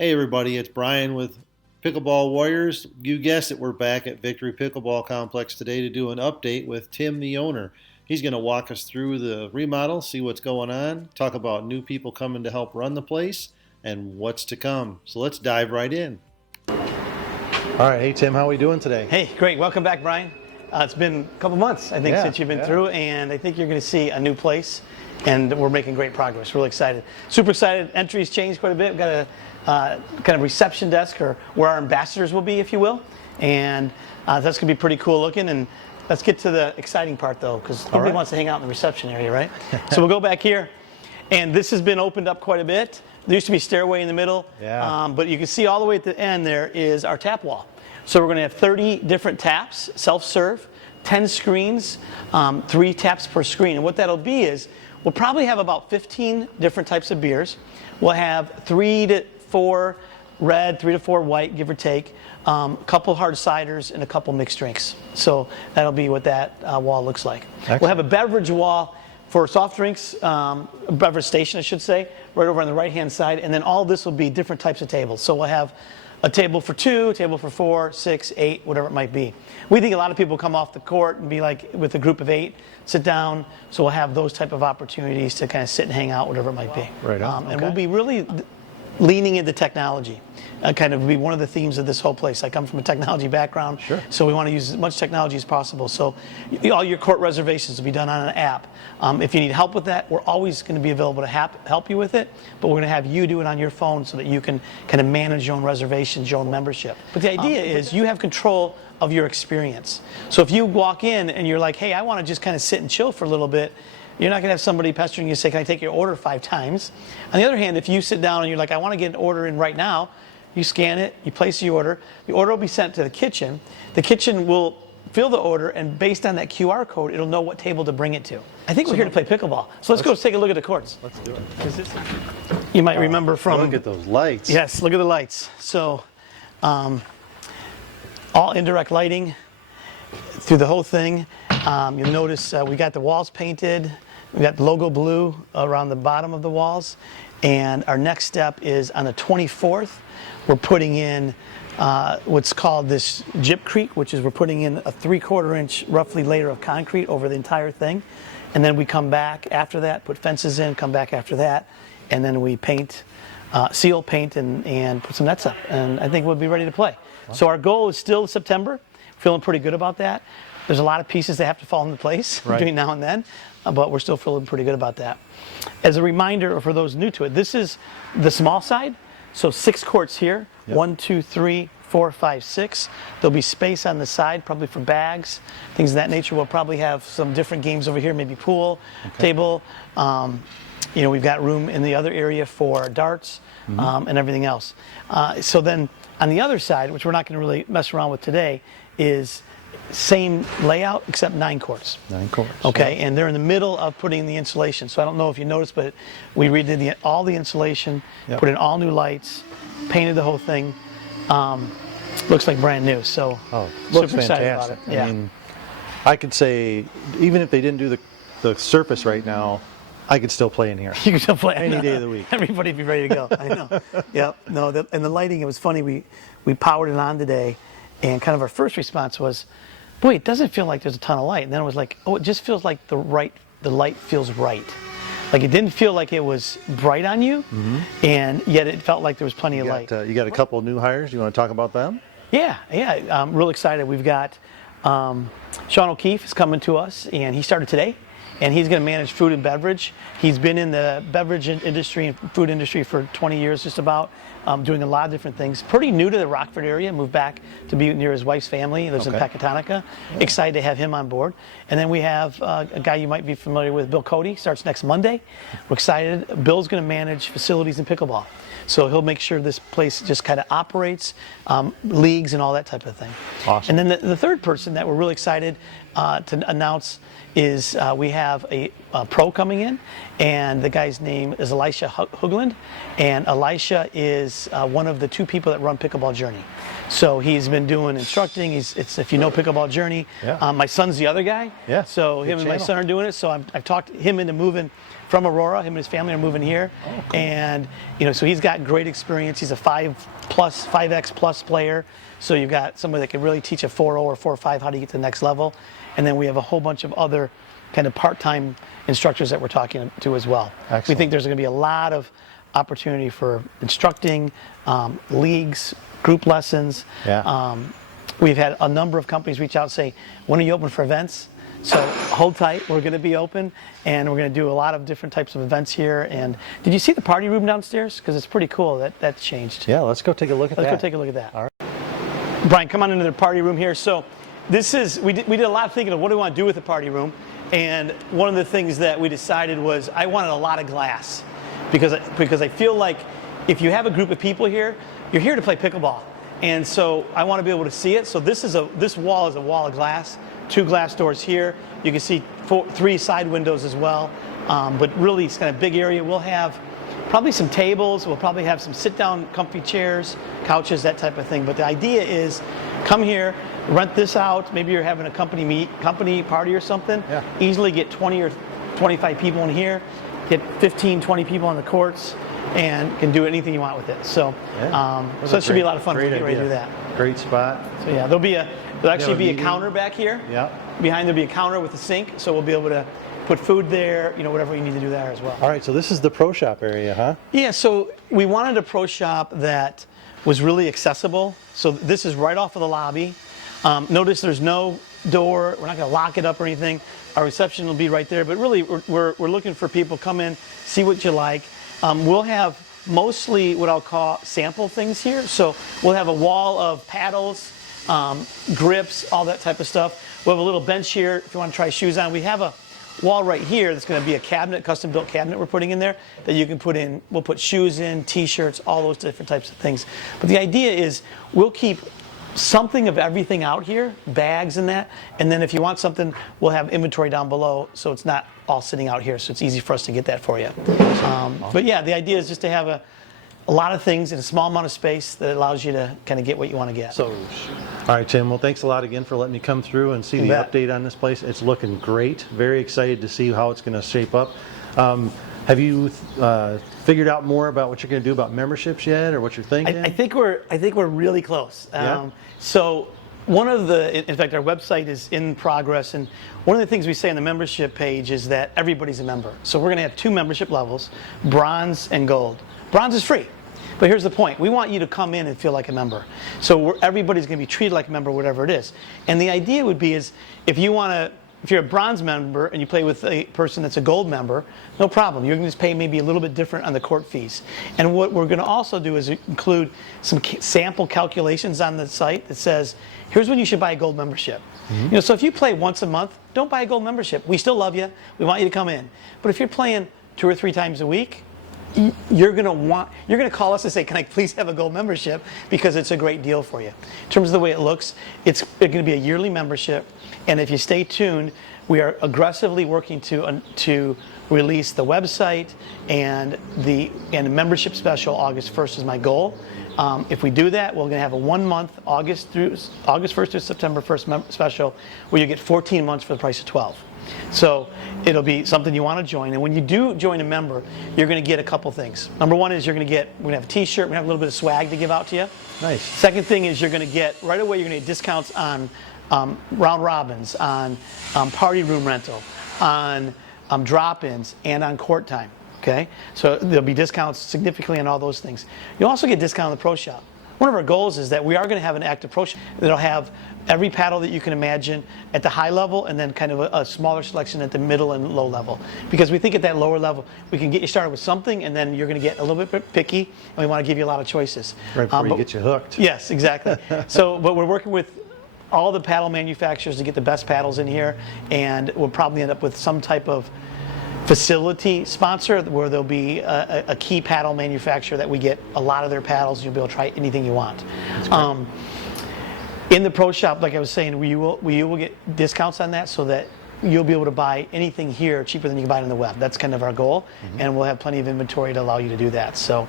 Hey everybody, it's Brian with Pickleball Warriors. You guessed it, we're back at Victory Pickleball Complex today to do an update with Tim, the owner. He's going to walk us through the remodel, see what's going on, talk about new people coming to help run the place, and what's to come. So let's dive right in. All right, hey Tim, how are we doing today? Hey, great. Welcome back, Brian. It's been a couple months, I think, since you've been through, and I think you're going to see a new place, and we're making great progress. Really excited. Super excited. Entries changed quite a bit. We've got a kind of reception desk, or where our ambassadors will be, if you will, and that's going to be pretty cool looking. And let's get to the exciting part, though, because nobody wants to hang out in the reception area, right? So we'll go back here, and this has been opened up quite a bit. There used to be a stairway in the middle, but you can see all the way at the end there is our tap wall. So we're going to have 30 different taps, self-serve, 10 screens, 3 taps per screen. And what that'll be is we'll probably have about 15 different types of beers. We'll have 3 to 4 red, 3 to 4 white, give or take, a couple hard ciders, and a couple mixed drinks. So that'll be what that wall looks like. Excellent. We'll have a beverage wall for soft drinks, beverage station, I should say, right over on the right-hand side. And then all this will be different types of tables. So we'll have a table for 2, a table for 4, 6, 8, whatever it might be. We think a lot of people come off the court and be like with a group of 8, sit down. So we'll have those type of opportunities to kind of sit and hang out, whatever it might be. Right on. And we'll be really leaning into technology. Kind of be one of the themes of this whole place. I come from a technology background, so we want to use as much technology as possible. So all your court reservations will be done on an app. If you need help with that, we're always going to be available to help you with it, but we're going to have you do it on your phone so that you can kind of manage your own reservations, your own membership. But the idea is you have control of your experience. So if you walk in and you're like, hey, I want to just kind of sit and chill for a little bit, you're not going to have somebody pestering you and say, can I take your order 5 times? On the other hand, if you sit down and you're like, I want to get an order in right now, you scan it, you place the order will be sent to the kitchen. The kitchen will fill the order, and based on that QR code, it'll know what table to bring it to. I think we're here to play pickleball. So let's go take a look at the courts. Let's do it. You might remember from... Look at those lights. Yes, look at the lights. So all indirect lighting through the whole thing. You'll notice we got the walls painted. We got the logo blue around the bottom of the walls. And our next step is on the 24th, we're putting in what's called this gypcrete, which is we're putting in a 3/4 inch roughly layer of concrete over the entire thing. And then we come back after that, put fences in, come back after that, and then we paint, seal, paint, and put some nets up. And I think we'll be ready to play. Wow. So our goal is still September. Feeling pretty good about that. There's a lot of pieces that have to fall into place between now and then, but we're still feeling pretty good about that. As a reminder, or for those new to it, this is the small side. So 6 courts here, 1, 2, 3, 4, 5, 6. There'll be space on the side, probably for bags, things of that nature. We'll probably have some different games over here, maybe pool, table. We've got room in the other area for darts and everything else. So then on the other side, which we're not going to really mess around with today, is same layout except 9 courts. 9 courts. Okay, and they're in the middle of putting the insulation. So I don't know if you noticed, but we redid all the insulation, put in all new lights, painted the whole thing. Looks like brand new. So looks super excited fantastic. about it. Yeah. I mean, I could say even if they didn't do the surface right now, I could still play in here. You can still play any day of the week. Everybody'd be ready to go. I know. Yep. No. And the lighting, it was funny. We powered it on today, and kind of our first response was, boy, it doesn't feel like there's a ton of light. And then it was like, oh, it just feels like the light feels right. Like it didn't feel like it was bright on you, and yet it felt like there was plenty of light. You got a couple of new hires. You want to talk about them? Yeah. I'm real excited. We've got Sean O'Keefe is coming to us, and he started today. And he's going to manage food and beverage. He's been in the beverage industry and food industry for 20 years, just about, doing a lot of different things. Pretty new to the Rockford area, moved back to be near his wife's family. He lives in Pecatonica. Excited to have him on board. And then we have a guy you might be familiar with, Bill Cody, starts next Monday. We're excited. Bill's going to manage facilities and pickleball. So he'll make sure this place just kind of operates, leagues and all that type of thing. Awesome. And then the third person that we're really excited to announce is we have a pro coming in, and the guy's name is Elisha Hoogland, and Elisha is one of the 2 people that run Pickleball Journey. So he's been doing instructing. It's if you know Pickleball Journey. Yeah. My son's the other guy. Yeah. So him and my son are doing it. So I've talked him into moving from Aurora. Him and his family are moving here. Oh, cool. And so he's got great experience. He's a 5X plus player. So you've got somebody that can really teach a 4.0 or 4.5 how to get to the next level. And then we have a whole bunch of other kind of part-time instructors that we're talking to as well. Excellent. We think there's going to be a lot of opportunity for instructing, leagues, group lessons. Yeah. We've had a number of companies reach out and say, when are you open for events? So hold tight, we're going to be open, and we're going to do a lot of different types of events here. And did you see the party room downstairs? Because it's pretty cool. That's changed. Yeah, let's go take a look at that. Let's go take a look at that. All right. Brian, come on into the party room here. So this is, we did a lot of thinking of what do we want to do with the party room. And one of the things that we decided was I wanted a lot of glass because I feel like if you have a group of people here, you're here to play pickleball. And so I want to be able to see it. So this wall is a wall of glass, 2 glass doors here. You can see 3 side windows as well. But really it's kind of big area. We'll have probably some tables. We'll probably have some sit-down comfy chairs, couches, that type of thing. But the idea is come here, rent this out. Maybe you're having a company party or something. Yeah. Easily get 20 or 25 people in here, get 15, 20 people on the courts, and can do anything you want with it. So, yeah. So it should be a lot of fun. Great Get ready to idea. do that. Great spot. So yeah, there'll actually be a meeting. counter back here. Yeah. Behind there'll be a counter with a sink, so we'll be able to put food there, whatever you need to do there as well. All right, so this is the pro shop area, huh? Yeah, so we wanted a pro shop that was really accessible. So this is right off of the lobby. Notice there's no door. We're not going to lock it up or anything. Our reception will be right there. But really, we're looking for people to come in, see what you like. We'll have mostly what I'll call sample things here. So we'll have a wall of paddles, grips, all that type of stuff. We'll have a little bench here if you want to try shoes on. We have a wall right here that's going to be a cabinet, custom built cabinet we're putting in there that you can put in. We'll put shoes in, t-shirts, all those different types of things. But the idea is we'll keep something of everything out here, bags and that, and then if you want something, we'll have inventory down below so it's not all sitting out here, so it's easy for us to get that for you. But yeah, the idea is just to have a lot of things in a small amount of space that allows you to kind of get what you want to get. So, all right, Tim, well, thanks a lot again for letting me come through and see the update on this place. It's looking great. Very excited to see how it's going to shape up. Have you figured out more about what you're going to do about memberships yet, or what you're thinking? I think we're really close. Yeah. So in fact, our website is in progress, and one of the things we say on the membership page is that everybody's a member. So we're going to have 2 membership levels, bronze and gold. Bronze is free. But here's the point. We want you to come in and feel like a member. So everybody's going to be treated like a member, whatever it is. And the idea would be is if you're a bronze member and you play with a person that's a gold member, no problem. You're going to just pay maybe a little bit different on the court fees. And what we're going to also do is include some sample calculations on the site that says, here's when you should buy a gold membership. Mm-hmm. So if you play once a month, don't buy a gold membership. We still love you. We want you to come in. But if you're playing 2 or 3 times a week, you're going to call us and say, can I please have a gold membership, because it's a great deal for you. In terms of the way it looks, it's going to be a yearly membership, and if you stay tuned, we are aggressively working to release the website and the membership special. August 1st is my goal. If we do that, we're going to have a 1-month August 1st through September 1st special where you get 14 months for the price of 12. So it'll be something you want to join. And when you do join a member, you're going to get a couple things. Number one is we're going to have a t-shirt. We're going to have a little bit of swag to give out to you. Nice. Second thing is you're going to get, right away, you're going to get discounts on round robins, on party room rental, on drop-ins, and on court time. Okay? So there'll be discounts significantly on all those things. You'll also get discount on the pro shop. One of our goals is that we are going to have an active pro shop that'll have every paddle that you can imagine at the high level, and then kind of a smaller selection at the middle and low level. Because we think at that lower level, we can get you started with something, and then you're going to get a little bit picky, and we want to give you a lot of choices. Right before you get you hooked. Yes, exactly. But we're working with all the paddle manufacturers to get the best paddles in here, and we'll probably end up with some type of facility sponsor where there'll be a key paddle manufacturer that we get a lot of their paddles, and you'll be able to try anything you want. In the pro shop, like I was saying, you will get discounts on that, so that you'll be able to buy anything here cheaper than you can buy it on the web. That's kind of our goal, and we'll have plenty of inventory to allow you to do that. So,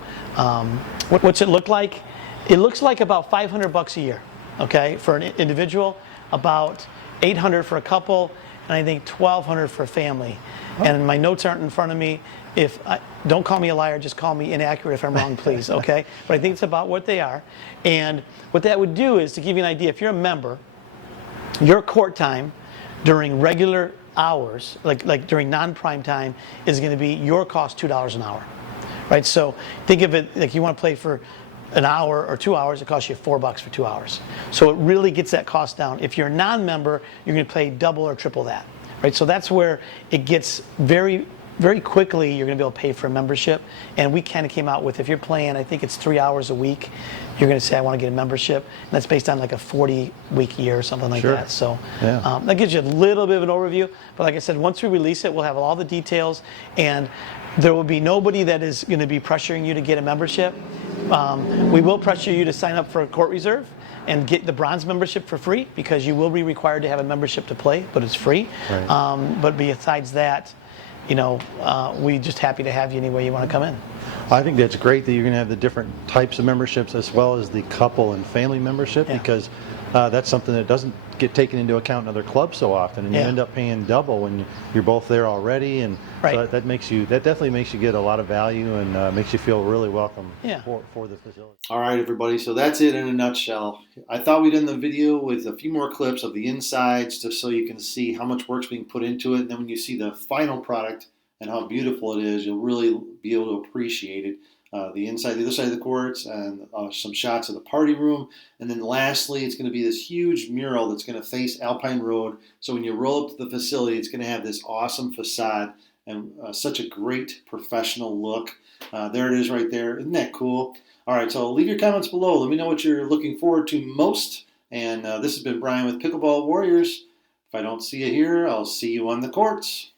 what's it look like? It looks like about $500 a year, okay, for an individual, about $800 for a couple, and I think $1,200 for a family. And my notes aren't in front of me. Don't call me a liar, just call me inaccurate if I'm wrong, please, okay? But I think it's about what they are. And what that would do is, to give you an idea, if you're a member, your court time during regular hours, like during non-prime time, is going to be your cost $2 an hour, right? So think of it like you want to play for an hour or 2 hours, it costs you $4 for 2 hours. So it really gets that cost down. If you're a non-member, you're going to pay double or triple that, right? So that's where it gets very, very quickly. You're going to be able to pay for a membership. And we kind of came out with, if you're playing, I think it's 3 hours a week, you're going to say, I want to get a membership. And that's based on like a 40-week year or something like that. So that gives you a little bit of an overview. But like I said, once we release it, we'll have all the details. And there will be nobody that is going to be pressuring you to get a membership. We will pressure you to sign up for a court reserve and get the bronze membership for free, because you will be required to have a membership to play, but it's free. Right. But besides that, we're just happy to have you any way you want to come in. I think that's great that you're going to have the different types of memberships as well as the couple and family membership, because that's something that doesn't get taken into account in other clubs so often, and you end up paying double when you're both there already, and so that definitely makes you get a lot of value and makes you feel really welcome for the facility. All right, everybody. So that's it in a nutshell. I thought we'd end the video with a few more clips of the insides, just so you can see how much work's being put into it. And then when you see the final product and how beautiful it is, you'll really be able to appreciate it. The inside, the other side of the courts, and some shots of the party room. And then lastly, it's going to be this huge mural that's going to face Alpine Road. So when you roll up to the facility, it's going to have this awesome facade and such a great professional look. There it is right there. Isn't that cool? All right, so leave your comments below. Let me know what you're looking forward to most. And this has been Brian with Pickleball Warriors. If I don't see you here, I'll see you on the courts.